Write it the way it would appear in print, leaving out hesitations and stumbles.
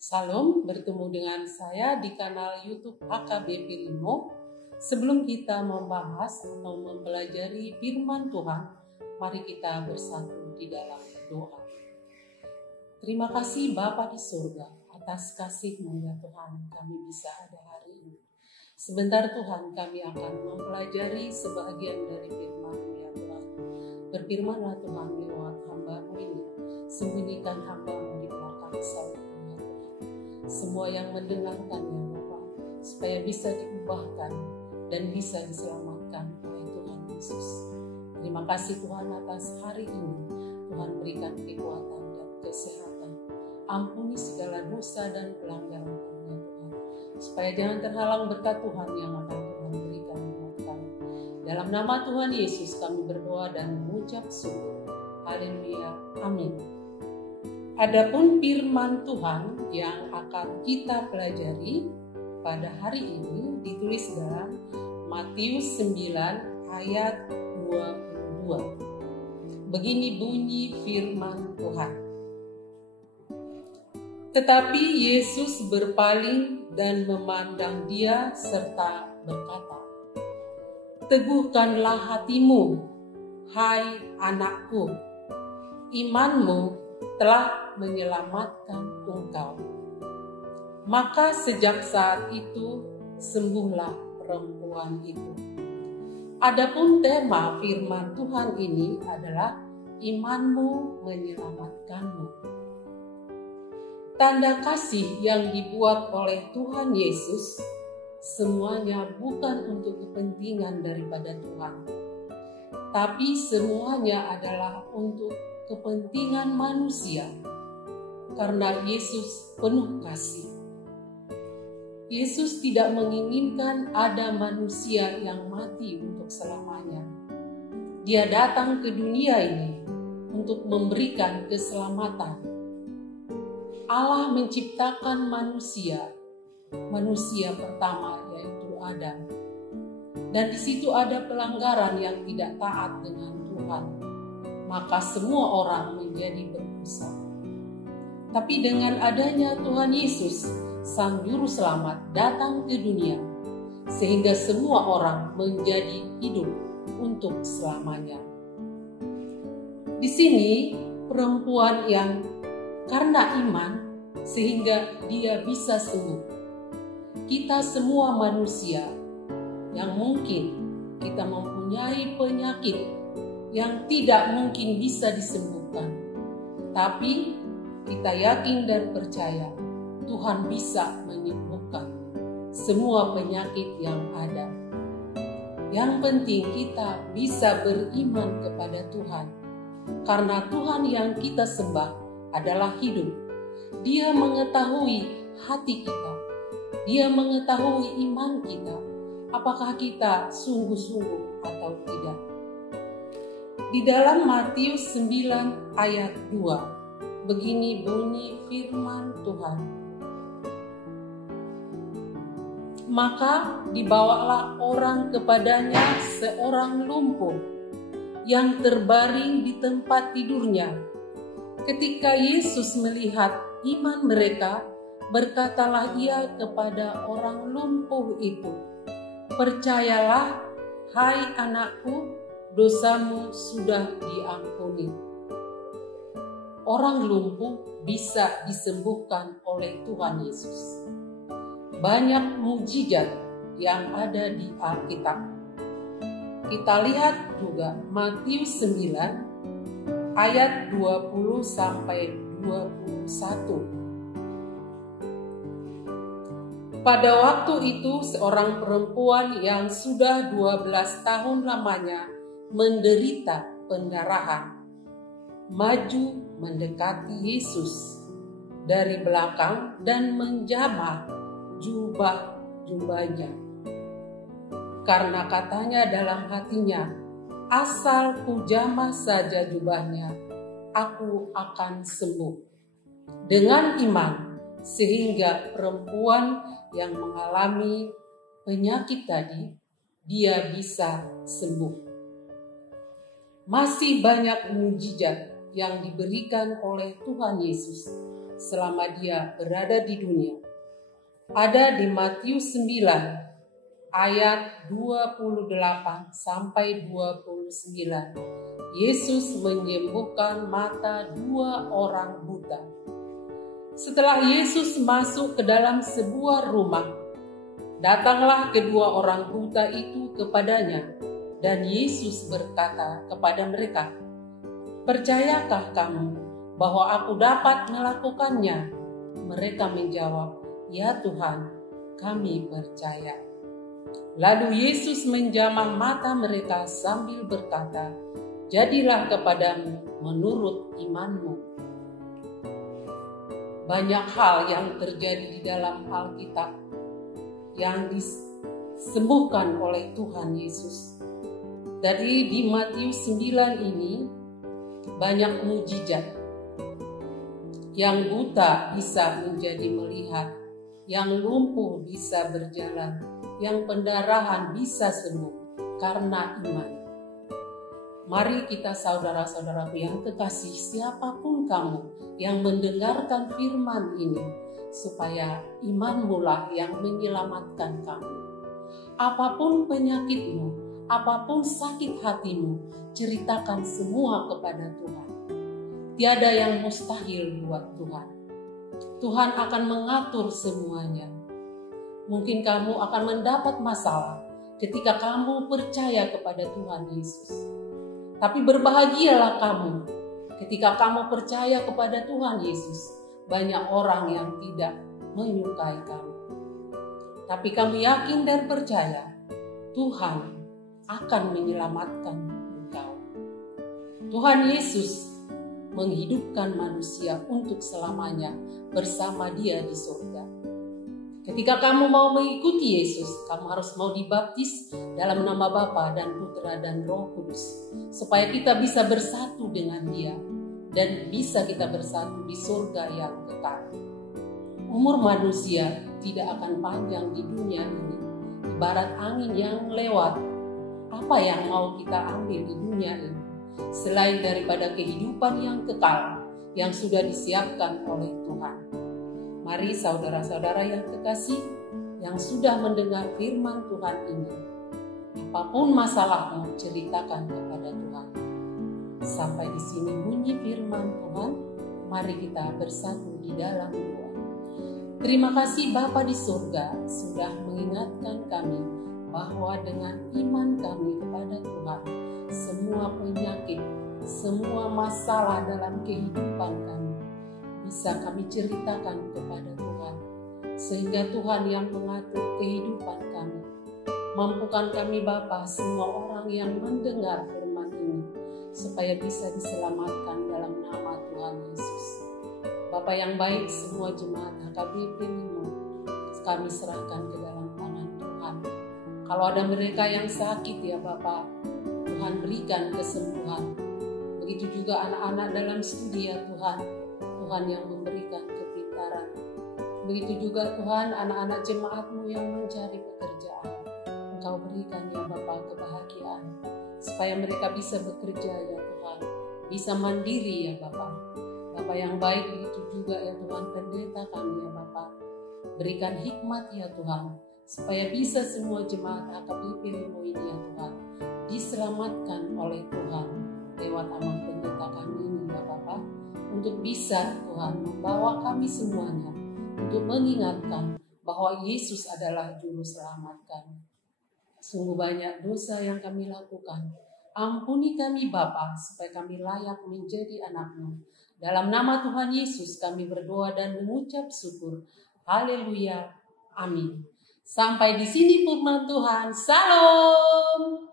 Salam, bertemu dengan saya di kanal YouTube HKBP Limo. Sebelum kita membahas atau mempelajari firman Tuhan, mari kita bersatu di dalam doa. Terima kasih Bapa di surga atas kasih-Mu ya Tuhan, kami bisa ada hari ini. Sebentar Tuhan, kami akan mempelajari sebagian dari firman-Mu ya Tuhan. Berfirmanlah Tuhan lewat hamba-Mu ini, sembunyikan hamba-Mu di belakang sayap ya Tuhan. Semua yang mendengarkannya Bapa, supaya bisa diubahkan dan bisa diselamatkan oleh Tuhan Yesus. Terima kasih Tuhan atas hari ini. Tuhan berikan kekuatan dan kesehatan. Ampuni segala dosa dan pelanggaran kami ya Tuhan. Supaya jangan terhalang berkat Tuhan yang akan Tuhan berikan buat kami. Dalam nama Tuhan Yesus kami berdoa dan mengucap syukur. Haleluya. Amin. Adapun firman Tuhan yang akan kita pelajari pada hari ini ditulis dalam Matius 9 ayat 22. Begini bunyi firman Tuhan. Tetapi Yesus berpaling dan memandang dia serta berkata, "Teguhkanlah hatimu, hai anakku, imanmu telah menyelamatkan engkau." Maka sejak saat itu sembuhlah perempuan itu. Adapun tema firman Tuhan ini adalah imanmu menyelamatkanmu. Tanda kasih yang dibuat oleh Tuhan Yesus semuanya bukan untuk kepentingan daripada Tuhan, tapi semuanya adalah untuk kepentingan manusia, karena Yesus penuh kasih. Yesus tidak menginginkan ada manusia yang mati untuk selamanya. Dia datang ke dunia ini untuk memberikan keselamatan. Allah menciptakan manusia pertama yaitu Adam. Dan di situ ada pelanggaran yang tidak taat dengan Tuhan. Maka semua orang menjadi berdosa. Tapi dengan adanya Tuhan Yesus, Sang Juru Selamat datang ke dunia, sehingga semua orang menjadi hidup untuk selamanya. Di sini perempuan yang karena iman sehingga dia bisa sembuh. Kita semua manusia yang mungkin kita mempunyai penyakit yang tidak mungkin bisa disembuhkan, tapi kita yakin dan percaya Tuhan bisa menyembuhkan semua penyakit yang ada. Yang penting kita bisa beriman kepada Tuhan, karena Tuhan yang kita sembah adalah hidup. Dia mengetahui hati kita, Dia mengetahui iman kita, apakah kita sungguh-sungguh atau tidak. Di dalam Matius 9 ayat 2, begini bunyi firman Tuhan. Maka dibawalah orang kepadanya seorang lumpuh yang terbaring di tempat tidurnya. Ketika Yesus melihat iman mereka, berkatalah ia kepada orang lumpuh itu, "Percayalah, hai anakku, dosamu sudah diampuni." Orang lumpuh bisa disembuhkan oleh Tuhan Yesus. Banyak mukjizat yang ada di Alkitab. Kita lihat juga Matius 9 ayat 20 sampai 21. Pada waktu itu seorang perempuan yang sudah 12 tahun lamanya menderita pendarahan maju mendekati Yesus dari belakang dan menjamah jubahnya. Karena katanya dalam hatinya, "Asal ku jamah saja jubahnya, aku akan sembuh." Dengan iman, sehingga perempuan yang mengalami penyakit tadi, dia bisa sembuh. Masih banyak mukjizat yang diberikan oleh Tuhan Yesus selama dia berada di dunia. Ada di Matius 9 ayat 28 sampai 29. Yesus menyembuhkan mata 2 orang buta. Setelah Yesus masuk ke dalam sebuah rumah, datanglah kedua orang buta itu kepadanya, dan Yesus berkata kepada mereka, "Percayakah kamu bahwa aku dapat melakukannya?" Mereka menjawab, "Ya Tuhan, kami percaya." Lalu Yesus menjamah mata mereka sambil berkata, "Jadilah kepadamu menurut imanmu." Banyak hal yang terjadi di dalam Alkitab yang disembuhkan oleh Tuhan Yesus. Dari di Matius 9 ini banyak mujizat. Yang buta bisa menjadi melihat, yang lumpuh bisa berjalan, yang pendarahan bisa sembuh karena iman. Mari kita saudara-saudaraku yang terkasih, siapapun kamu yang mendengarkan firman ini, supaya imanmu lah yang menyelamatkan kamu. Apapun penyakitmu, apapun sakit hatimu, ceritakan semua kepada Tuhan. Tiada yang mustahil buat Tuhan. Tuhan akan mengatur semuanya. Mungkin kamu akan mendapat masalah ketika kamu percaya kepada Tuhan Yesus. Tapi berbahagialah kamu ketika kamu percaya kepada Tuhan Yesus. Banyak orang yang tidak menyukai kamu. Tapi kamu yakin dan percaya Tuhan akan menyelamatkan engkau. Tuhan Yesus menghidupkan manusia untuk selamanya bersama Dia di surga. Ketika kamu mau mengikuti Yesus, kamu harus mau dibaptis dalam nama Bapa dan Putra dan Roh Kudus, supaya kita bisa bersatu dengan Dia dan bisa kita bersatu di surga yang kekal. Umur manusia tidak akan panjang di dunia ini, ibarat angin yang lewat. Apa yang mau kita ambil di dunia ini selain daripada kehidupan yang kekal yang sudah disiapkan oleh Tuhan? Mari saudara-saudara yang terkasih, yang sudah mendengar firman Tuhan ini, apapun masalahmu, ceritakan kepada Tuhan. Sampai di sini bunyi firman Tuhan, mari kita bersatu di dalam doa. Terima kasih Bapa di surga sudah mengingatkan kami bahwa dengan iman kami kepada Tuhan, semua penyakit, semua masalah dalam kehidupan kami bisa kami ceritakan kepada Tuhan, sehingga Tuhan yang mengatur kehidupan kami. Mampukan kami Bapa, semua orang yang mendengar firman ini, supaya bisa diselamatkan dalam nama Tuhan Yesus. Bapa yang baik, semua jemaat HKBP Limo kami serahkan ke dalam tangan Tuhan. Kalau ada mereka yang sakit ya Bapa, Tuhan berikan kesembuhan. Begitu juga anak-anak dalam studi ya Tuhan, Tuhan yang memberikan kepintaran. Begitu juga Tuhan anak-anak jemaat-Mu yang mencari pekerjaan. Engkau berikan ya Bapa kebahagiaan, supaya mereka bisa bekerja ya Tuhan, bisa mandiri ya Bapa. Bapa yang baik, begitu juga ya Tuhan pendeta kami ya Bapa. Berikan hikmat ya Tuhan, supaya bisa semua jemaat HKBP Limo ini ya Tuhan diselamatkan oleh Tuhan lewat amal pendeta kami ini ya Bapa, untuk bisa Tuhan membawa kami semuanya untuk mengingatkan bahwa Yesus adalah juru selamat kami. Sungguh banyak dosa yang kami lakukan. Ampuni kami Bapa, supaya kami layak menjadi anak-Mu. Dalam nama Tuhan Yesus kami berdoa dan mengucap syukur. Haleluya. Amin. Sampai di sini firman Tuhan. Salam.